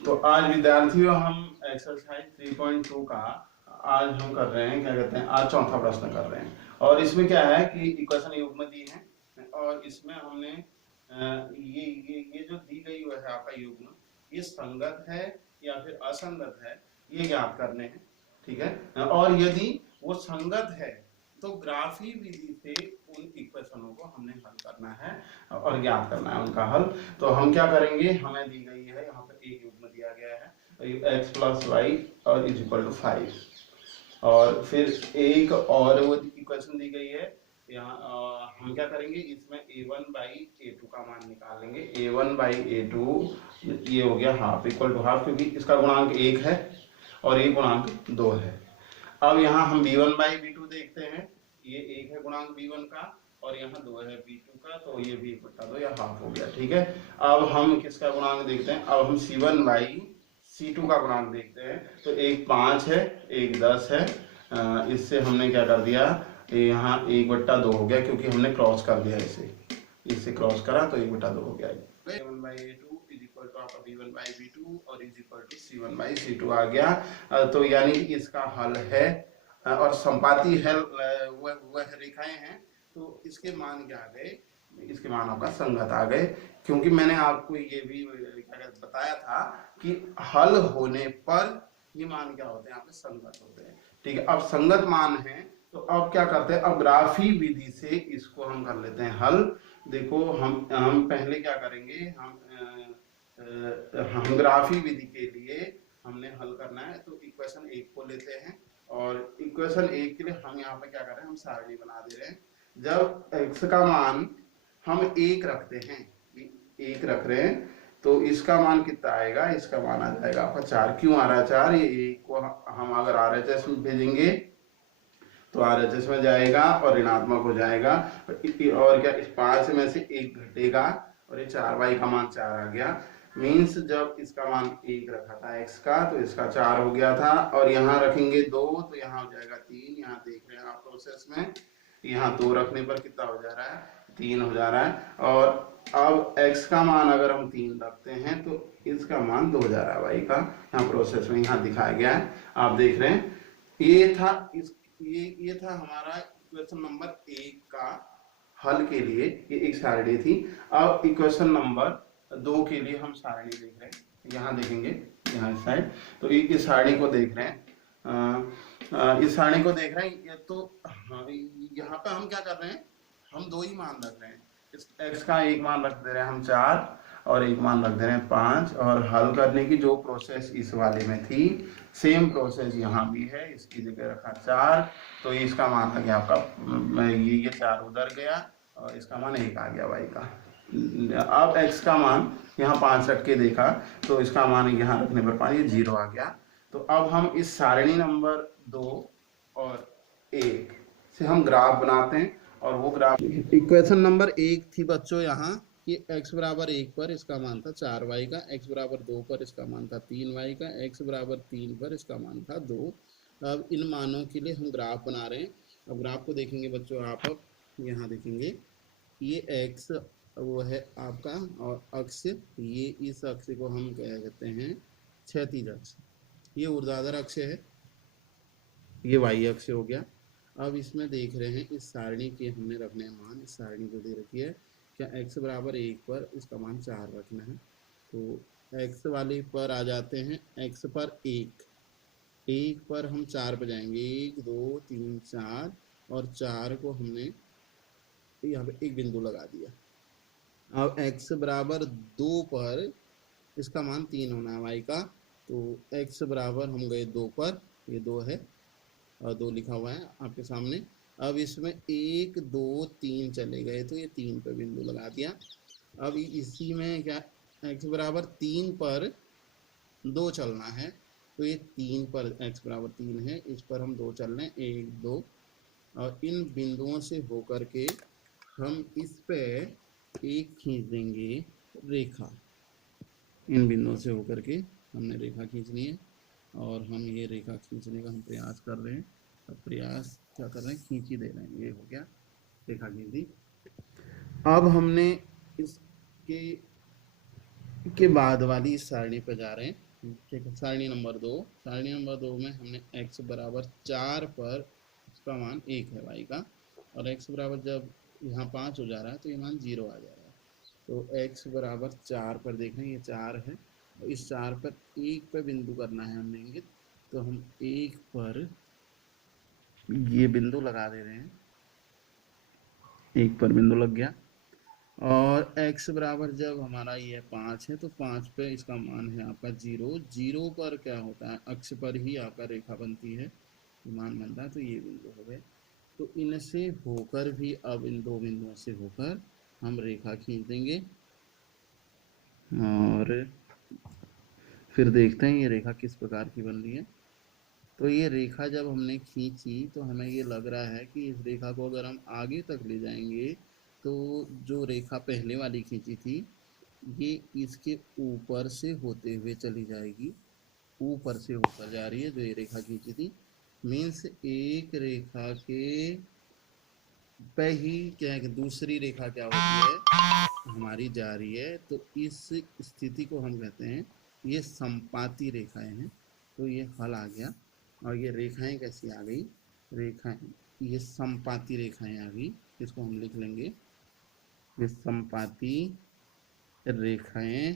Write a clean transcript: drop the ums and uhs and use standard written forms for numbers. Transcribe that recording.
तो आज विद्यार्थियों हम एक्सरसाइज 3.2 का आज हम कर रहे हैं, क्या कहते हैं, आज चौथा प्रश्न कर रहे हैं। और इसमें क्या है कि इक्वेशन युग्म दी है और इसमें हमने ये जो दी गई हुआ है आपका युग्म, ये संगत है या फिर असंगत है, ये ज्ञात करने हैं। ठीक है, और यदि वो संगत है तो ग्राफी विधि से उन इक्वेशनों को हमने हल करना है और ज्ञात करना है उनका हल। तो हम क्या करेंगे, हमें दी गई है यहाँ पे एक युग्म दिया गया है x प्लस वाई और इज इक्वल टू 5, और फिर एक और वो इक्वेशन दी गई है यहाँ। हम क्या करेंगे, इसमें a1 बाई a2 का मान निकाल लेंगे। a1 बाई a2 ये हो गया हाफ इक्वल टू हाफ, क्योंकि इसका गुणांक 1 है और ये गुणांक 2 है। अब यहाँ हम b1 बाई b2 देखते हैं, ये 1 है गुणांक b1 का और यहाँ 2 है b2 का, तो ये भी 1/2 या हाफ हो गया। ठीक है, अब हम किसका गुणांक देखते हैं, अब हम c1 बाई c2 का गुणांक देखते हैं। तो एक 5 है, एक 10 है। इससे हमने क्या कर दिया, यहाँ 1/2 हो गया, क्योंकि हमने क्रॉस कर दिया इससे क्रॉस करा तो 1/2 हो गया। a1 by a2 is equal to आपका b1 बाई b2 और is equal to c1 by c2 आ गया। तो यानी कि इसका हल है और संपाती है, वह रेखाएं हैं, तो इसके मान क्या आ गए, इसके मान आपका संगत आ गए। क्योंकि मैंने आपको ये भी बताया था कि हल होने पर ये मान क्या होते हैं, यहाँ पे संगत होते हैं। ठीक है, अब संगत मान है तो अब क्या करते हैं, अब ग्राफी विधि से इसको हम कर लेते हैं हल। देखो हम पहले क्या करेंगे, हम ग्राफी विधि के लिए हमने हल करना है, तो इक्वेशन 1 को लेते हैं और इक्वेशन 1 के लिए हम यहाँ पे क्या कर रहे हैं, हम सारणी बना दे रहे हैं। जब x का मान हम 1 रखते हैं, 1 रख रहे हैं, तो इसका मान कितना आएगा, इसका मान आ जाएगा आपका 4। क्यों आ रहा है 4, ये 1 को हम अगर RHS में भेजेंगे तो RHS में जाएगा और ऋणात्मक हो जाएगा, और क्या इस 5 में से 1 घटेगा और ये 4y का मान 4 आ गया। मीन्स जब इसका मान 1 रखा था x का, तो इसका 4 हो गया था, और यहाँ रखेंगे 2 तो यहाँ हो जाएगा 3। यहाँ देख रहे हैं आप प्रोसेस में, यहाँ 2 रखने पर कितना हो जा रहा है, 3 हो जा रहा है। और अब x का मान अगर हम 3 रखते हैं तो इसका मान 2 जा रहा है y का। यहाँ प्रोसेस में यहाँ दिखाया गया है, आप देख रहे हैं। ये था ये था हमारा इक्वेशन नंबर 1 का हल के लिए, ये एक सारणी थी। अब इक्वेशन नंबर 2 के लिए हम सारणी देख रहे हैं, यहाँ देखेंगे, यहाँ इस साइड। तो इस सारणी को देख रहे हैं, इस सारणी को देख रहे हैं। ये तो यहाँ पे हम क्या कर रहे हैं, हम 2 ही मान रख रहे हैं। इस x का एक मान रख दे रहे हैं हम 4 और एक मान रख दे रहे हैं 5, और हल करने की जो प्रोसेस इस वाले में थी सेम प्रोसेस यहाँ भी है। इसकी जगह रखा 4, तो इसका मान आ गया आपका, ये 4 उधर गया और इसका मान 1 आ गया y का। अब x का मान यहाँ 5 रख के देखा तो इसका मान यहाँ रखने पर 5, ये 0 आ गया। तो अब हम इस सारणी नंबर 2 और 1 से हम ग्राफ बनाते हैं, और वो ग्राफ इक्वेशन नंबर 1 थी बच्चों यहाँ कि x बराबर 1 पर इसका मान था 4y का, x बराबर 2 पर इसका मान था 3y का, x बराबर 3 पर इसका मान था 2। अब इन मानों के लिए हम ग्राफ बना रहे हैं। अब ग्राफ को देखेंगे बच्चों आप, अब यहाँ देखेंगे ये x वो है आपका, और अक्ष, ये इस अक्ष को हम क्या कहते हैं, क्षैतिज अक्ष। ये ऊर्ध्वाधर अक्ष है, ये y अक्ष हो गया। अब इसमें देख रहे हैं इस सारणी के हमने रखने हैं मान, इस सारणी को दे रखी है क्या, x बराबर 1 पर इसका मान 4 रखना है। तो x वाले पर आ जाते हैं, x पर 1 पर हम 4 पे जाएंगे, 1 2 3 4, और 4 को हमने यहाँ पे एक बिंदु लगा दिया। अब x बराबर 2 पर इसका मान 3 होना है y का, तो x बराबर हम गए 2 पर, ये 2 है और 2 लिखा हुआ है आपके सामने। अब इसमें 1 2 3 चले गए, तो ये 3 पे बिंदु लगा दिया। अब इसी में क्या, x बराबर 3 पर 2 चलना है, तो ये 3 पर x बराबर 3 है, इस पर हम 2 चल रहे हैं, 1 2, और इन बिंदुओं से होकर के हम इस पे एक खींच देंगे रेखा। इन बिंदुओं से होकर के हमने रेखा खींचनी है, और हम ये रेखा खींचने का हम प्रयास कर रहे हैं। अब प्रयास क्या कर रहे हैं, खींच ही दे रहे हैं, ये हो गया रेखा खींच दी। अब हमने इसके बाद वाली इस सारणी पर जा रहे हैं। ठीक है। सारणी नंबर 2 में हमने x बराबर 4 पर उसका मान 1 है y का, और x बराबर जब यहाँ 5 हो जा रहा है तो ये मान 0 आ जा रहा है। तो x बराबर 4 पर देख रहे हैं, ये 4 है, और इस 4 पर 1 पे बिंदु करना है हमने इंगित, तो हम 1 पर ये बिंदु लगा दे रहे हैं। 1 पर बिंदु लग गया, और x बराबर जब हमारा ये 5 है तो 5 पे इसका मान है आपका 0। 0 पर क्या होता है, अक्ष पर ही आपका रेखा बनती है, मान बनता है, तो ये बिंदु हो गए। तो इनसे होकर भी अब इन दो बिंदुओं से होकर हम रेखा खींच देंगे, और फिर देखते हैं ये रेखा किस प्रकार की बन रही है। तो ये रेखा जब हमने खींची तो हमें ये लग रहा है कि इस रेखा को अगर हम आगे तक ले जाएंगे तो जो रेखा पहले वाली खींची थी ये इसके ऊपर से होते हुए चली जाएगी, ऊपर से होकर जा रही है जो ये रेखा खींची थी। मीन्स एक रेखा के पे ही क्या है कि दूसरी रेखा क्या होती है हमारी जा रही है, तो इस स्थिति को हम कहते हैं ये संपाती रेखाएं हैं। तो ये हल आ गया, और ये रेखाएं कैसी आ गई, रेखाएं ये संपाती रेखाएं आ गई। इसको हम लिख लेंगे, ये संपाती रेखाएं